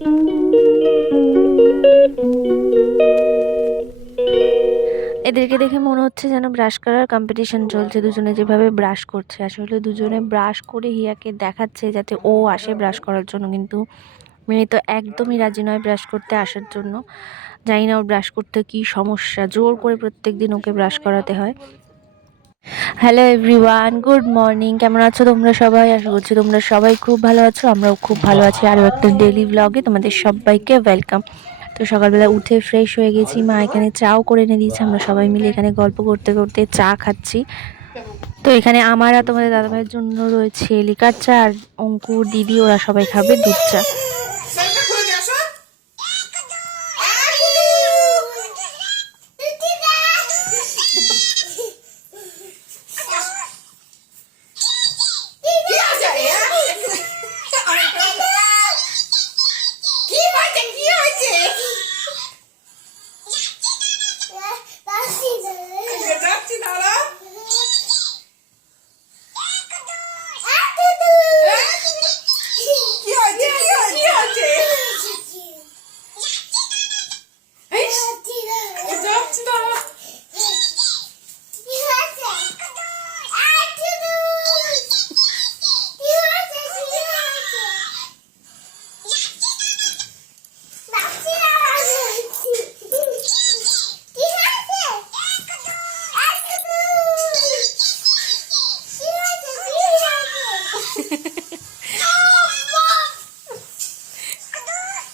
এদেরকে দেখে মনে হচ্ছে যেন ব্রাশ করার কম্পিটিশন চলছে। দুজনে যেভাবে ব্রাশ করছে, আসলে দুজনে ব্রাশ করে হিয়াকে দেখাচ্ছে যাতে ও আসে ব্রাশ করার জন্য, কিন্তু মেয়ে তো একদমই রাজি নয় ব্রাশ করতে আসার জন্য। জানি না ওর ব্রাশ করতে কি সমস্যা, জোর করে প্রত্যেক দিন ওকে ব্রাশ করাতে হয়। Hello everyone, good morning. কেমন আছো তোমরা সবাই? আশা করছি তোমরা সবাই খুব ভালো আছো, আমরাও খুব ভালো আছি। আরও একটা ডেইলি ব্লগে তোমাদের সবাইকে ওয়েলকাম। তো সকালবেলা উঠে ফ্রেশ হয়ে গেছি, মা এখানে চাও করে এনে দিয়েছে, আমরা সবাই মিলে এখানে গল্প করতে করতে চা খাচ্ছি। তো এখানে আমার আর তোমাদের দাদাভাইয়ের জন্য রয়েছে লিকার চা, আর অঙ্কুর দিদি ওরা সবাই খাবে দুধ চা।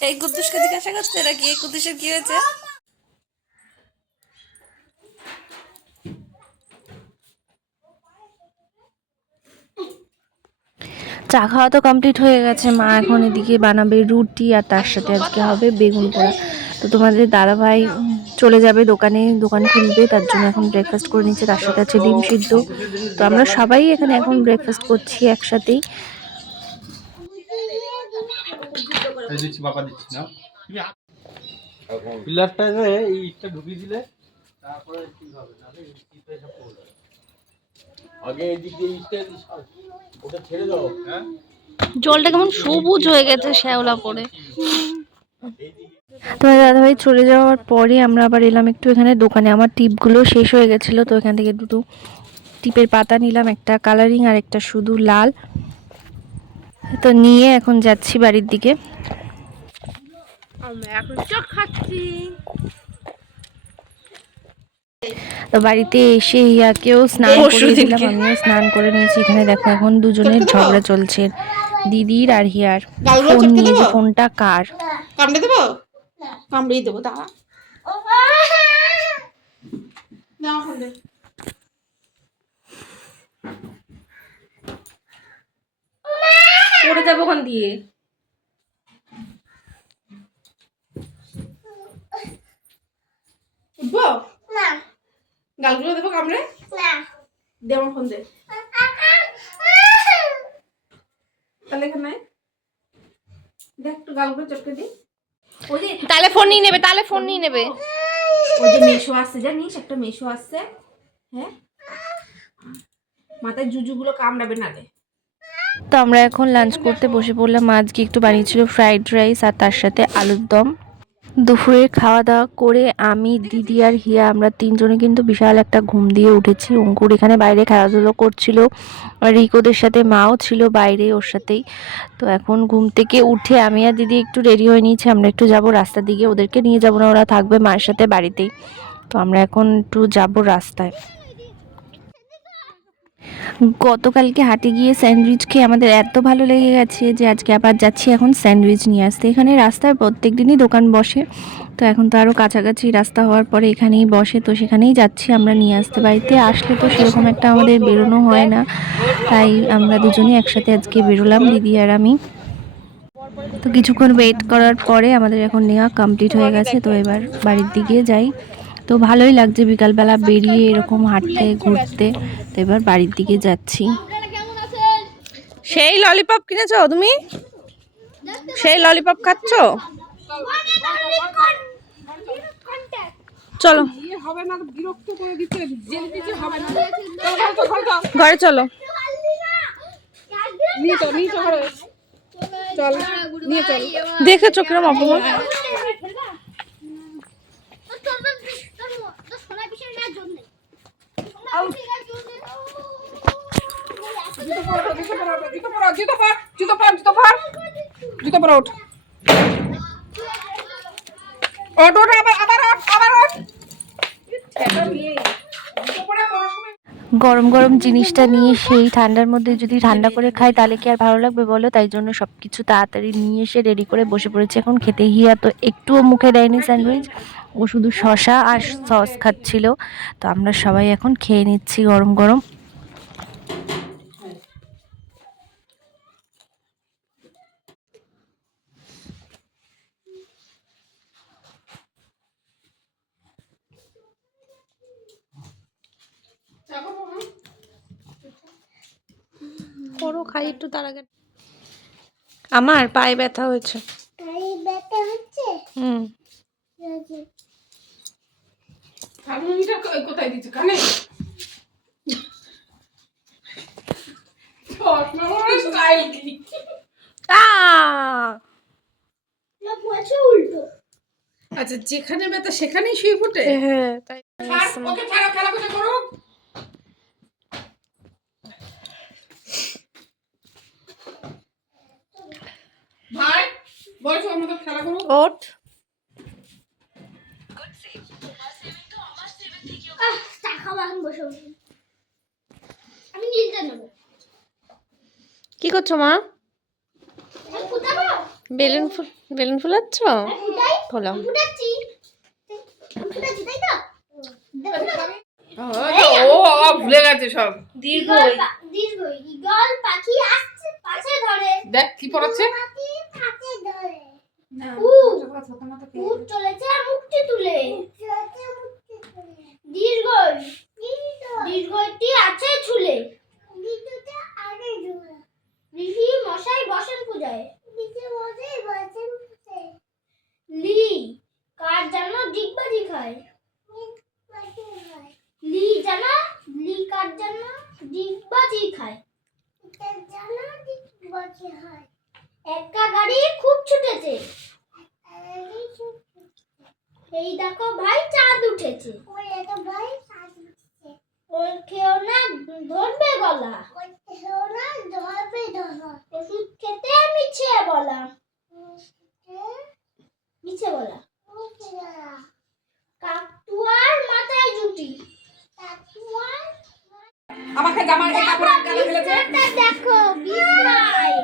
এই কুদ্দুসকে জিজ্ঞাসা করছে নাকি এই কুদ্দুসের কি হয়েছে। চা খাওয়া তো কমপ্লিট হয়ে গেছে, মা এখন এদিকে বানাবে রুটি আর তার সাথে আজকে হবে বেগুন পোড়া। তো তোমাদের দাদাভাই চলে যাবে দোকানে, দোকান খুলবে, তার জন্য এখন ব্রেকফাস্ট করে নিচ্ছে, তার সাথে আছে ডিম সিদ্ধ। তো আমরা সবাই এখানে এখন ব্রেকফাস্ট করছি একসাথেই। জলটা কেমন সবুজ হয়ে গেছে শ্যাওলা পড়ে। তোমার দাদাভাই চলে যাওয়ার পরে আমরা আবার এলাম একটু এখানে দোকানে। আমার টিপগুলো শেষ হয়ে গেছিলো, তো এখান থেকে দুটো টিপের পাতা নিলাম, একটা কালারিং আর একটা শুধু লাল। তো নিয়ে এখন যাচ্ছি বাড়ির দিকে। আমরা এখন চা খাচ্ছি। তো বাড়িতে এসে হিয়াকেও স্নান করে দিলাম, আমিও স্নান করে নিয়েছি। এখানে দেখো এখন দুজনের ঝগড়া চলছে, দিদির আর হিয়ার। ফোন নিয়ে, যে ফোনটা কার। কামড়ে দেবো, কামড়েই দেবো। দাঁড়া, পড়ে যাবো ওখান দিয়ে। উঠবো না, গালগুলো দেবো কামড়ে না, দে আমার ফোন দে। তাহলে এখানে দেখ একটু গালগুলো চটকে দি। ওই যে তাহলে ফোন নিয়ে নেবে, তাহলে ফোন নিয়ে নেবে। ওই যে মেশো আসছে, জানিস একটা মেশো আসছে। হ্যাঁ, মাথায় জুজুগুলো কামড়াবে না রে। তো আমরা এখন লাঞ্চ করতে বসে পড়লাম। আজকে একটু বানিয়েছিল ফ্রাইড রাইস আর তার সাথে আলুর দম। দুপুরের খাওয়া দাওয়া করে আমি, দিদি আর হিয়া আমরা তিনজনে কিন্তু বিশাল একটা ঘুম দিয়ে উঠেছি। অঙ্কুর এখানে বাইরে খেলাধুলো করছিল, আর রিকোদের সাথে মাও ছিল বাইরে ওর সাথেই। তো এখন ঘুম থেকে উঠে আমি আর দিদি একটু রেডি হয়ে নিয়েছি, আমরা একটু যাব রাস্তার দিকে। ওদেরকে নিয়ে যাবো না, ওরা থাকবে মায়ের সাথে বাড়িতেই। তো আমরা এখন একটু যাব রাস্তায়। গতকালকে হাটে গিয়ে স্যান্ডউইচ খেয়ে আমাদের এত ভালো লেগে গেছে যে আজকে আবার যাচ্ছি এখন স্যান্ডউইচ নিয়ে আসতে। এখানে রাস্তায় প্রত্যেক দিনই দোকান বসে, তো এখন তো আরও কাছাকাছি রাস্তা হওয়ার পরে এখানেই বসে, তো সেখানেই যাচ্ছি আমরা নিয়ে আসতে। বাড়িতে আসলে তো সেরকম একটা আমাদের বেরোনো হয় না, তাই আমরা দুজনেই একসাথে আজকে বেরোলাম, দিদি আর আমি। তো কিছুক্ষণ ওয়েট করার পরে আমাদের এখন নেওয়া কমপ্লিট হয়ে গেছে, তো এবার বাড়ির দিকে যাই। তো ভালোই লাগছে বিকালবেলা বেরিয়ে এরকম হাঁটতে ঘুরতে। তো এবার বাড়ির দিকে যাচ্ছি। সেই ললিপপ কিনেছো তুমি? সেই ললিপপ খাচ্ছ? চলো ঘরে চলো। চল নিয়ে চল। দেখেছো কিরম অপমান। জুতো পরো, ওঠ। ওঠ, ওঠ, আবার ওঠ, আবার ওঠ। ঠেকা নিয়ে জুতো পরে পড়াশোনা। গরম গরম জিনিসটা নিয়ে সেই ঠান্ডার মধ্যে যদি ঠান্ডা করে খাই তাহলে কি আর ভালো লাগবে বলো? তাই জন্য সবকিছু তাড়াতাড়ি নিয়ে এসে রেডি করে বসে পড়েছে এখন খেতে। হিয়া তো একটুও মুখে দেয়নি স্যান্ডউইচ, ও শুধু শসা আর সস খাচ্ছিল। তো আমরা সবাই এখন খেয়ে নিচ্ছি গরম গরম। করো, খাই একটু তার আগে। আমার পায়ে ব্যথা হয়েছে। হুম। হারমোনিটা কোথায় দিচ্ছে? কানে? চশমা পরে স্টাইল কি? আচ্ছা, যেখানে ব্যথা সেখানেই শুয়ে ফুটে? হ্যাঁ তাই। ওকে ছাড়ো, খেলা করতে করো। ভাই বলছো আমাকে খেলা করো। ওঠ। কি করছো মা? বেলুন ফুলাচ্ছ? ফোলাও। ও বাবা, ভুলে গেছে সব। দেখ কি পড়াচ্ছে। দীর্ঘটি আছে ঝুলে, ঋষি মশাই বসেন পূজায়, লি কার যেন ডিগবাজি খায়, লি কার যেন ডিগবাজি খায়, একা গাড়ি খুব ছুটেছে, এই দেখো ভাই চাঁদ উঠেছে, ওর খেও না ধরবে গলা, ওষুধ খেতে মিছে বলা, কাকতুয়ার মাথায় জুটি, আমাকে জামা এই কাপড় গালে ফেলেছে। দেখো বিস্ময়,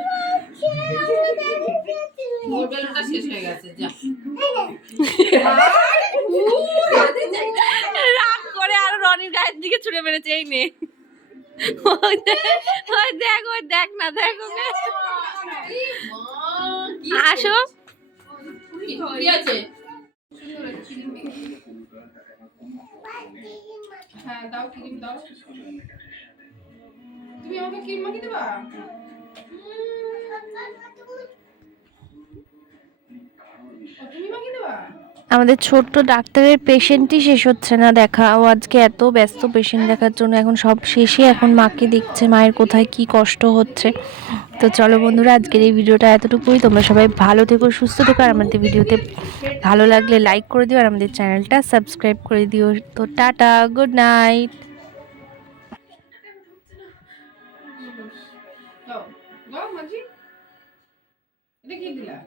মোর বেলুনটা শেষ হয়ে গেছে, যা। রাগ করে আর রনির গায়ের দিকে ছুড়ে মেরেছে। এই নে, ওই দেখ না, দেখ ওকে। আসো। কি আছে? হ্যাঁ দাও, ক্রিম দাও। তুমি আমাকে ক্রিম মাখিয়ে দেবা? তুমি মাখিয়ে দেবা? আমাদের ছোট্ট ডাক্তারের পেশেন্টই শেষ হচ্ছে না দেখা। ও আজকে এত ব্যস্ত পেশেন্ট দেখার জন্য, এখন সব শেষে এখন মাকে দেখছে মায়ের কোথায় কি কষ্ট হচ্ছে। তো চলো বন্ধুরা, আজকের এই ভিডিওটা এতটুকুই। তোমরা সবাই ভালো থেকো, সুস্থ থেকো। আর আমাদের ভিডিওতে ভালো লাগলে লাইক করে দিও আর আমাদের চ্যানেলটা সাবস্ক্রাইব করে দিও। তো টাটা, গুড নাইট। দাও দাও মাঝি, এটা কি দিলা?